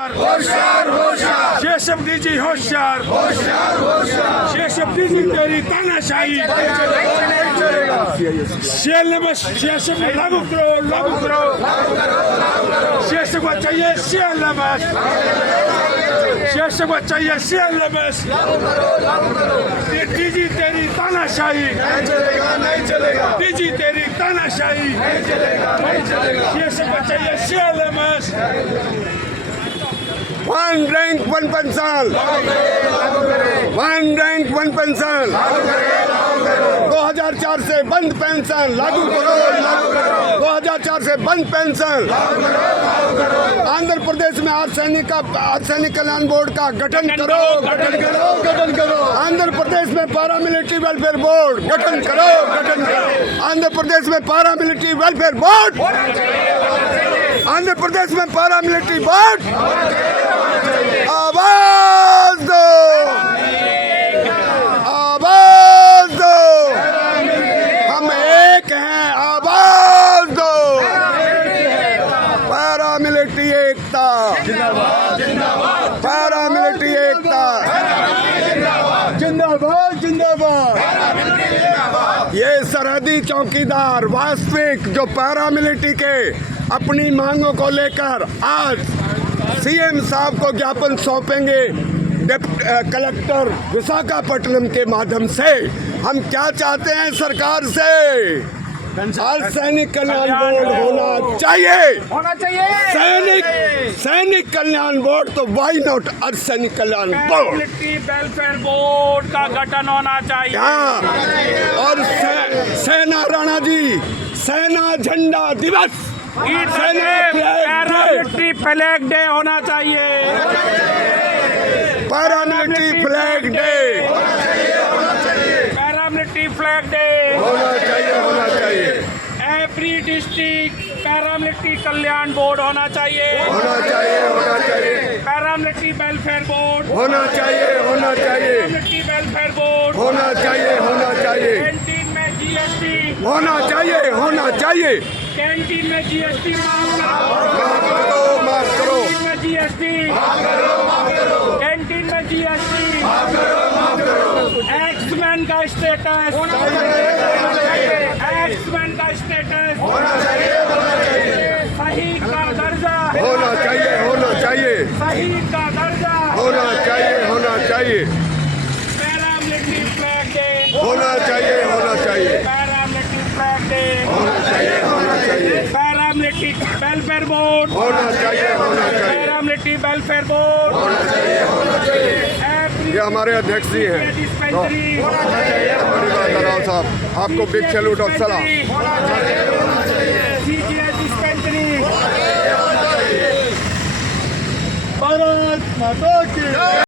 होशियार होशियार शेषम डीजी होशियार होशियार होशियार शेषम डीजी तेरी तानाशाही शेषम लागू करो शेषम को चाहिए सीएलएमएस शेषम को चाहिए सीएलएमएस डीजी तेरी तानाशाही नहीं चलेगा डीजी तेरी तानाशाही नहीं चलेगा शेषम को चाहिए CLMS one rank one pension, one rank one pension, 2004 से बंद पेंशन लागू करो, 2004 से बंद पेंशन। आंध्र प्रदेश में अर्धसैनिक कल्याण बोर्ड का गठन करो, गठन करो। आंध्र प्रदेश में पैरामिलिट्री वेलफेयर बोर्ड गठन करो। आंध्र प्रदेश में paramilitary welfare board, Andhra Pradesh में पैरामिलिट्री बोर्ड। आवाज दो, आवाज दो, हम एक हैं, आवाज दो। पैरामिलिट्री एकता, पैरामिलिट्री एकता, जिंदाबाद जिंदाबाद। ये सरहदी चौकीदार वास्तविक जो पैरामिलिट्री के अपनी मांगों को लेकर आज सीएम साहब को ज्ञापन सौंपेंगे कलेक्टर विशाखापट्टनम के माध्यम से। हम क्या चाहते हैं सरकार से? सैनिक कल्याण बोर्ड होना चाहिए, सैनिक कल्याण बोर्ड, तो वाई नॉट अर्धसैनिक कल्याण बोर्ड। वेलफेयर बोर्ड का गठन होना चाहिए। हाँ, और सेना राणा जी, सेना झंडा दिवस, पैरामिलिट्री फ्लैग डे होना चाहिए। Paramilitary flag day, paramilitary flag day होना चाहिए। एवरी डिस्ट्रिक्ट पैरामिलिट्री कल्याण बोर्ड होना चाहिए। पैरामिलिट्री वेलफेयर बोर्ड होना चाहिए। पैरामिलिट्री वेलफेयर बोर्ड होना चाहिए। कैंटीन में जीएसटी होना चाहिए। कैंटीन में जीएसटी माफ करो। जीएसटी कैंटीन में जीएसटी एक्समैन का स्टेटस, एक्समैन का स्टेटस, शहीद का दर्जा होना चाहिए। शहीद का दर्जा होना चाहिए। पैरामिलिट्री फ्लैग डे होना चाहिए। पैरामिलिट्री फ्लैग डे होना चाहिए। पैरामिलिट्री वेलफेयर बोर्ड होना चाहिए। पैरामिलिट्री वेलफेयर बोर्ड ये हमारे अध्यक्ष जी हैं डिस्पेंसरी राव साहब, आपको बिग सैल्यूट और सलाम। डिस्पेंसरी भारत माता की